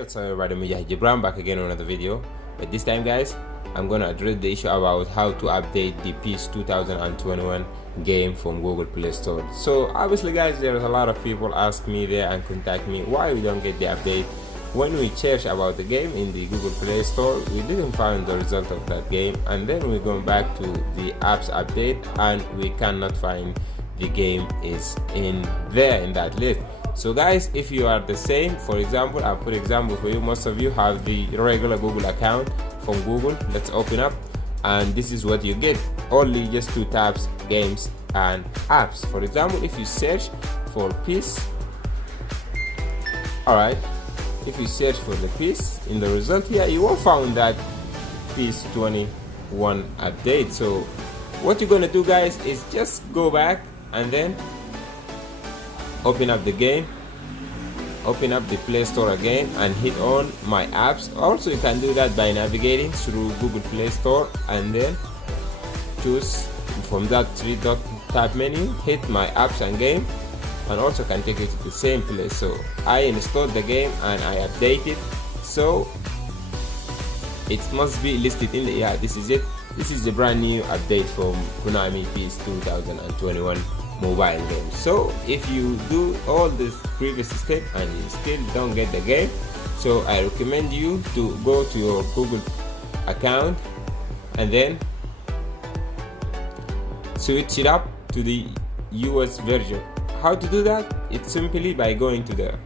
what's up everybody, Mujahid Gibran back again on another video. But this time guys, I'm gonna address the issue about how to update the PES 2021 game from Google Play Store. So obviously guys, there's a lot of people ask me there and contact me why we don't get the update. When we search about the game in the Google Play Store, we didn't find the result of that game, and then we're going back to the apps update and we cannot find the game is in there in that list. So guys, if you are the same, for example, I'll put example for you, most of you have the regular Google account from Google. Let's open up, and this is what you get, only just two tabs, games and apps. For example, if you search for PES, alright, if you search for the PES in the result here, you won't find that PES 21 update. So what you're gonna do guys is just go back and then open up the game, open up the Play Store again and hit on my apps. Also you can do that by navigating through Google Play Store and then choose from that three dot tab menu, hit my apps and game, and also can take you to the same place. So I installed the game and I updated, so it must be listed in the, yeah, this is it. This is the brand new update from Konami PES 2021 mobile game. So if you do all this previous step and you still don't get the game, so I recommend you to go to your Google account and then switch it up to the US version. How to do that? It's simply by going to the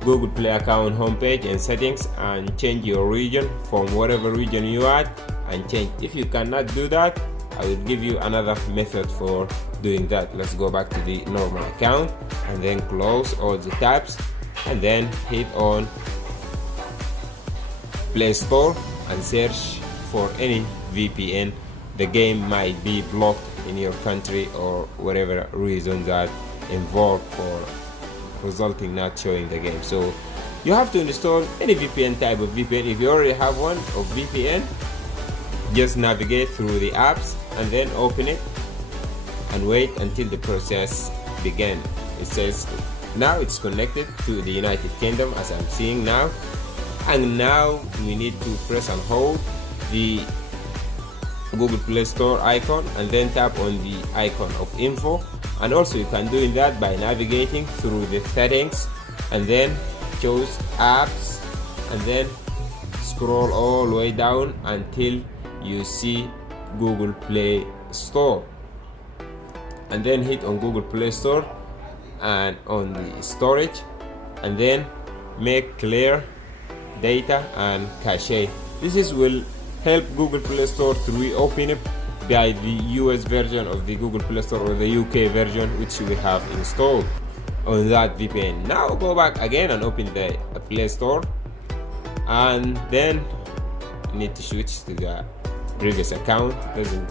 Google Play account homepage and settings and change your region from whatever region you are and change. If you cannot do that, I will give you another method for doing that. Let's go back to the normal account and then close all the tabs and then hit on Play Store and search for any VPN. The game might be blocked in your country or whatever reason that involved for resulting not showing the game. So you have to install any VPN type of VPN. If you already have one of VPN, just navigate through the apps and then open it and wait until the process begins. It says now it's connected to the United Kingdom as I'm seeing now, and now we need to press and hold the Google Play Store icon and then tap on the icon of info. And also you can do that by navigating through the settings and then choose apps and then scroll all the way down until you see Google Play Store, and then hit on Google Play Store and on the storage and then make clear data and cache. This will help Google Play Store to reopen it by the US version of the Google Play Store or the UK version which we have installed on that VPN. Now go back again and open the Play Store and then you need to switch to the previous account. It doesn't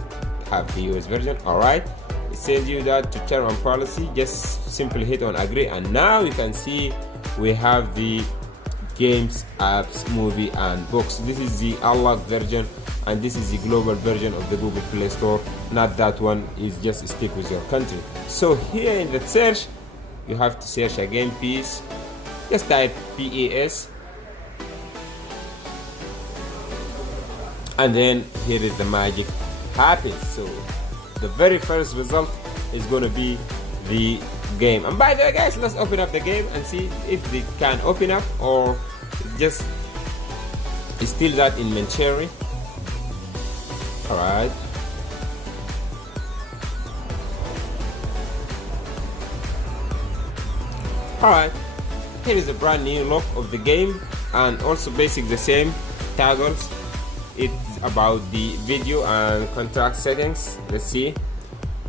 have the US version. Alright, it says you that to term and policy, just simply hit on agree, and now you can see we have the games, apps, movie and books. This is the unlocked version and this is the global version of the Google Play Store. Not that one, is just stick with your country. So here in the search you have to search again PES, just type PES and then here is the magic happens. So the very first result is going to be the game. And by the way guys, let's open up the game and see if they can open up or just still that in inventory. Alright, alright, here is a brand new look of the game and also basic the same toggles. It's about the video and contract settings. Let's see,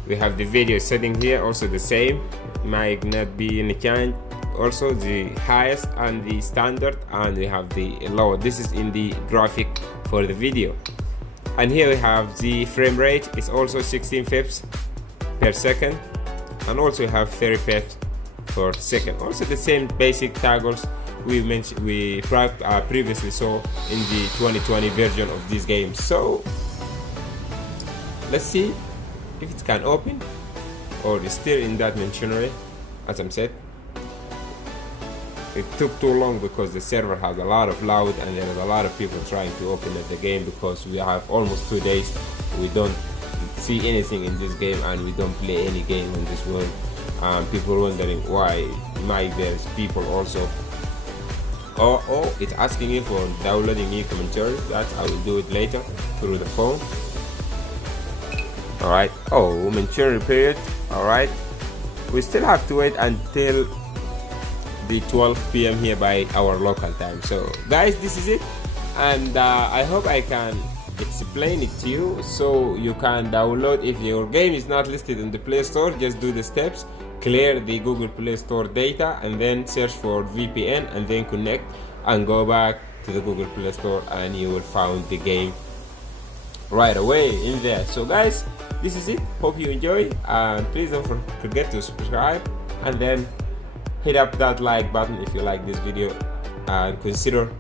we have the video setting here, also the same, might not be any change. Also the highest and the standard, and we have the low. This is in the graphic for the video. And here we have the frame rate, it's also 16 fps per second, and also we have 30 fps per second. Also the same basic toggles we mentioned, we previously saw in the 2020 version of this game. So let's see if it can open or is still in that mentionary. As I'm said, it took too long because the server has a lot of loud and there is a lot of people trying to open up the game, because we have almost 2 days we don't see anything in this game and we don't play any game in this world. People wondering why there's people also. Oh, it's asking me for downloading new commentary. That I will do it later through the phone. Alright, commentary period. Alright, we still have to wait until the 12 p.m. here by our local time. So guys, this is it, and I hope I can explain it to you so you can download. If your game is not listed in the Play Store, just do the steps. Clear the Google Play Store data and then search for VPN and then connect and go back to the Google Play Store and you will find the game right away in there. So guys, this is it. Hope you enjoy, and please don't forget to subscribe and then hit up that like button if you like this video, and consider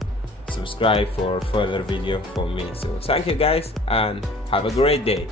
subscribe for further video from me. So thank you guys and have a great day.